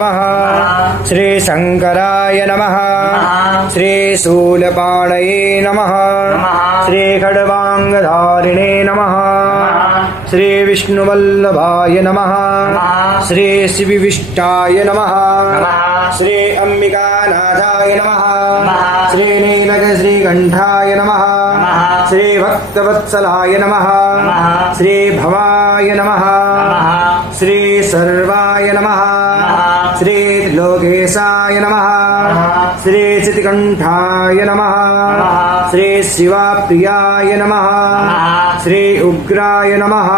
श्री शंकराय नमः। श्री शूलपाणये नमः। श्री खड्वांगधारिणे नमः। श्री विष्णुवल्लभाय नमः। श्री शिवविष्टाय नमः। श्री अंबिकानाथाय नमः। श्री नीलकश्रीकंठाय नमः। श्री भक्तवत्सलाय नमः। श्री भवाय नमः। श्री सर्वाय नमः। श्री त्रिलोकेशाय नमः। श्री चितिकंठाय नमः। श्री शिवाप्रियाय नमः। श्री उग्राय नमः।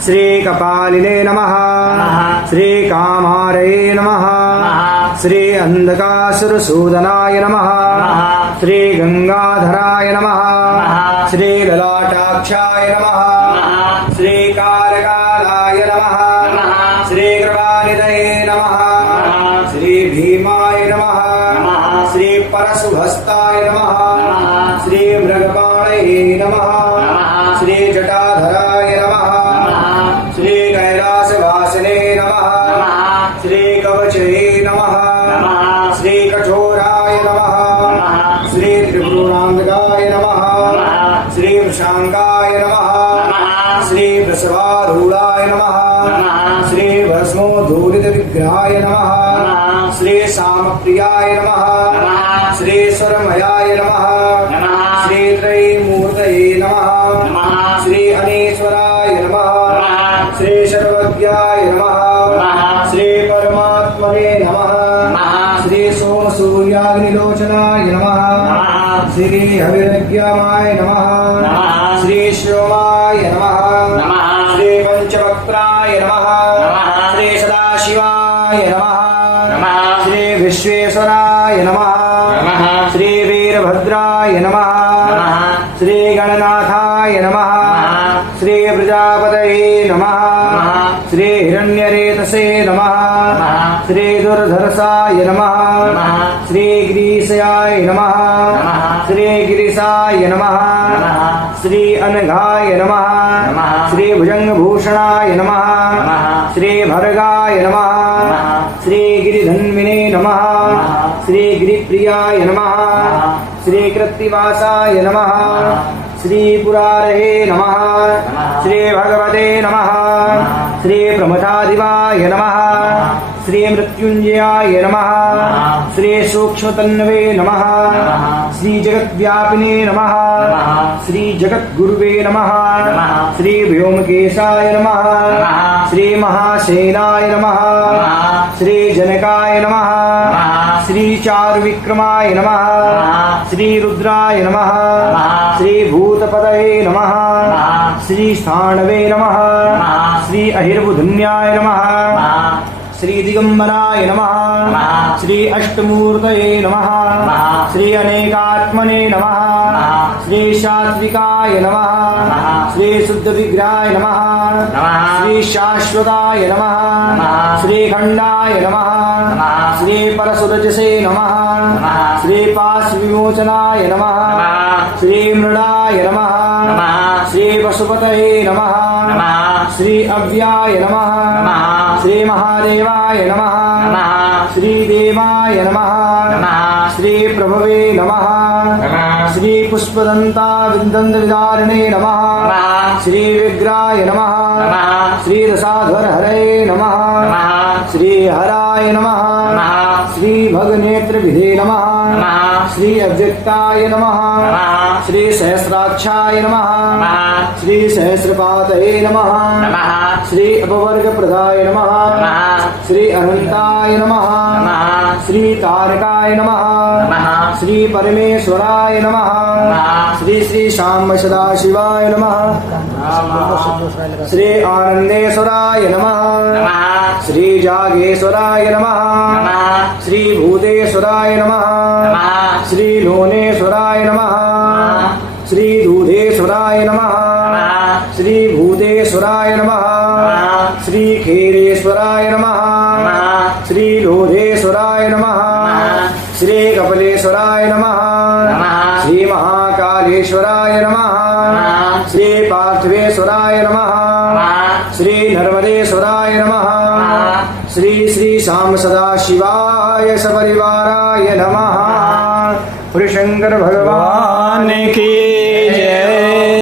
श्री कपालिने नमः। श्री कामारये नमः। श्री अंधकासुरसूदनाय नमः। श्री गंगाधराय नमः। श्री ललाटाक्षाय नमः। श्री कारकालाय नमः। श्री कृपानिधये नमः। श्री भीमाय नमः। श्री परशुहस्ताय नमः। श्री मृगपाणये नमः। श्री जटाधराय नमः। श्री कैलासवासिने नमः। श्री कवचये नमः। श्री कठोराय नमः। श्री त्रिपुरांतकाय नमः। श्री वृषांगाय नमः। श्री वृषभारूढ़ाय नमः। श्री भस्मोद्धूलित विग्रहाय नमः। श्री सामप्रियाय नमः। श्री स्वरमयाय नमः। श्री त्रयीमूर्तये नमः। श्री अनीश्वराय नमः। श्री सर्वज्ञाय नमः। श्री परमात्मने नमः। श्री सोमसूर्याग्निलोचनाय नमः। श्री हविरज्ञामाय नमः। श्री श्योमाय नमः। श्री पंचवक्त्राय नमः। श्री सदाशिवाय नमः। श्री विश्वेश्वराय नमः। श्री वीरभद्राय नमः। श्री गणनाथाय नमः। श्री प्रजापतये नमः। श्री हिरण्यरेतसे नमः। श्री दुर्धर्षाय नमः। श्री गिरीशाय नमः। श्री गिरीशाय नमः। श्री अनघाय नमः। श्री भुजंगभूषणाय नमः। श्री भर्गाय नमः। श्री गिरिधन्विने नमः। श्री गिरिप्रियाय नमः। श्री कृत्तिवासाय नमः। श्री पुरारहे नमः। श्री भगवते नमः। श्री प्रमथादिवाय नमः। श्री मृत्युंजयाय नमः। श्री सूक्ष्मतन्वे नमः। श्री जगद्व्यापिने नमः। श्री जगद्गुरुवे नमः। श्री व्योमकेशाय नमः। श्री महासेनाय नमः। श्री जनकाय नमः। श्री चारुविक्रमाय नमः। श्री रुद्राय नमः। श्री भूतपतये नमः। श्री स्थाणवे नमः। श्री अहिर्बुधन्याय नमः। श्री दिगंबराय नमः। श्री अष्टमूर्तये नमः। श्री अनेकात्मने नमः। श्री सात्विकाय नमः। श्री शुद्ध विग्रहाय नमः। श्री शाश्वताय नमः। श्री खंडाय नमः। श्री परशुरजसे नमः। श्री पाश विमोचनाय नमः। श्री मृडाय नमः। श्री पशुपतये नमः। श्री अव्याय नमः। श्री महादेवाय नमः। श्री देवाय नमः। श्री प्रभवे नमः। श्री पुष्पदंता विदंतविदारिणे नमः। श्री विग्राय नमः। श्री रसाधर हरे नमः। श्री हराय नमः। श्री भगनेत्र विधे नमः। श्री अव्यक्ताय नमः। श्री सहस्राक्षाय नमः। श्री सहस्रपातये नमः। श्री अपवर्ग प्रदाय नमः। श्री अनंताय नमः। श्री तारकाय नमः। श्री परमेश्वराय नमः। श्री श्री शाम सदाशिवाय नमः। श्री आनंदेश्वराय नमः। श्री जागेश्वराय नमः। श्री भूतेश्वराय नमः। श्री लोनेश्वराय नमः। श्री दूधेश्वराय नमः। श्री भूतेश्वराय नमः। श्री खेरेश्वराय नमः। श्री लोधेश्वराय नमः। श्री कपिलेश्वराय नमः। श्री महाकालेश्वराय नमः। श्री पार्थिवेश्वराय नमः। श्री नर्मदेश्वराय नमः। श्री श्री साम सदाशिवाय सपरिवाराय नमः। श्री शंकर भगवान की